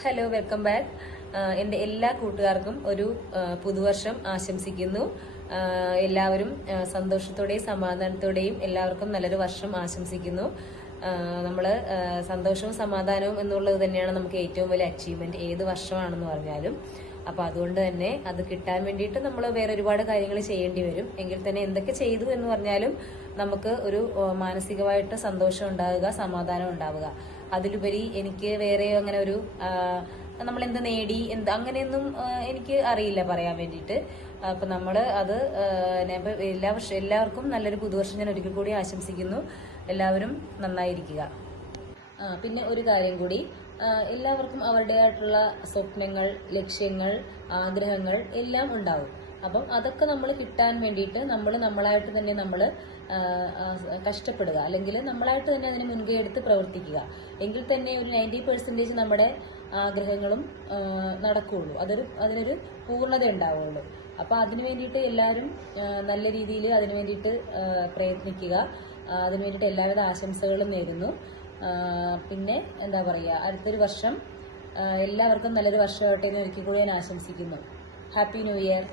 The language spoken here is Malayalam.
Hello, welcome back. എൻ്റെ എല്ലാ കൂട്ടുകാർക്കും ഒരു പുതുവർഷം ആശംസിക്കുന്നു. എല്ലാവരും സന്തോഷത്തോടെയും സമാധാനത്തോടെയും എല്ലാവർക്കും നല്ലൊരു വർഷം ആശംസിക്കുന്നു. നമ്മൾ സന്തോഷവും സമാധാനവും എന്നുള്ളത് തന്നെയാണ് നമുക്ക് ഏറ്റവും വലിയ അച്ചീവ്മെന്റ് ഏത് വർഷമാണെന്ന് പറഞ്ഞാലും. അപ്പൊ അതുകൊണ്ട് തന്നെ അത് കിട്ടാൻ വേണ്ടിയിട്ട് നമ്മൾ വേറെ ഒരുപാട് കാര്യങ്ങൾ ചെയ്യേണ്ടി വരും. എങ്കിൽ തന്നെ എന്തൊക്കെ ചെയ്തു എന്ന് പറഞ്ഞാലും നമുക്ക് ഒരു മാനസികമായിട്ട് സന്തോഷം ഉണ്ടാവുക, സമാധാനം ഉണ്ടാവുക. അതിലുപരി എനിക്ക് വേറെ അങ്ങനെ ഒരു നമ്മൾ എന്ത് നേടി അങ്ങനെയൊന്നും എനിക്ക് അറിയില്ല പറയാൻ വേണ്ടിയിട്ട്. അപ്പൊ നമ്മള് അത് എല്ലാവർക്കും നല്ലൊരു പുതുവർഷം ഞാൻ ഒരിക്കൽ കൂടി ആശംസിക്കുന്നു. എല്ലാവരും നന്നായിരിക്കുക. പിന്നെ ഒരു കാര്യം കൂടി, എല്ലാവർക്കും അവരുടേതായിട്ടുള്ള സ്വപ്നങ്ങൾ, ലക്ഷ്യങ്ങൾ, ആഗ്രഹങ്ങൾ എല്ലാം ഉണ്ടാവും. അപ്പം അതൊക്കെ നമ്മൾ കിട്ടാൻ വേണ്ടിയിട്ട് നമ്മളായിട്ട് തന്നെ നമ്മൾ കഷ്ടപ്പെടുക, അല്ലെങ്കിൽ നമ്മളായിട്ട് തന്നെ അതിന് മുൻകൈ എടുത്ത് പ്രവർത്തിക്കുക. എങ്കിൽ തന്നെ ഒരു 90% നമ്മുടെ ആഗ്രഹങ്ങളും നടക്കുകയുള്ളൂ, അതിനൊരു പൂർണ്ണത ഉണ്ടാവുകയുള്ളൂ. അപ്പൊ അതിനു വേണ്ടിയിട്ട് എല്ലാവരും നല്ല രീതിയിൽ അതിനു വേണ്ടിയിട്ട് പ്രയത്നിക്കുക. അതിനു വേണ്ടിയിട്ട് എല്ലാവിധ ആശംസകളും നേരുന്നു. പിന്നെ എന്താ പറയുക, അടുത്തൊരു വർഷം എല്ലാവർക്കും നല്ലൊരു വർഷമാവട്ടെ എന്ന് ഒരിക്കൽ കൂടി ഞാൻ ആശംസിക്കുന്നു. Happy new year.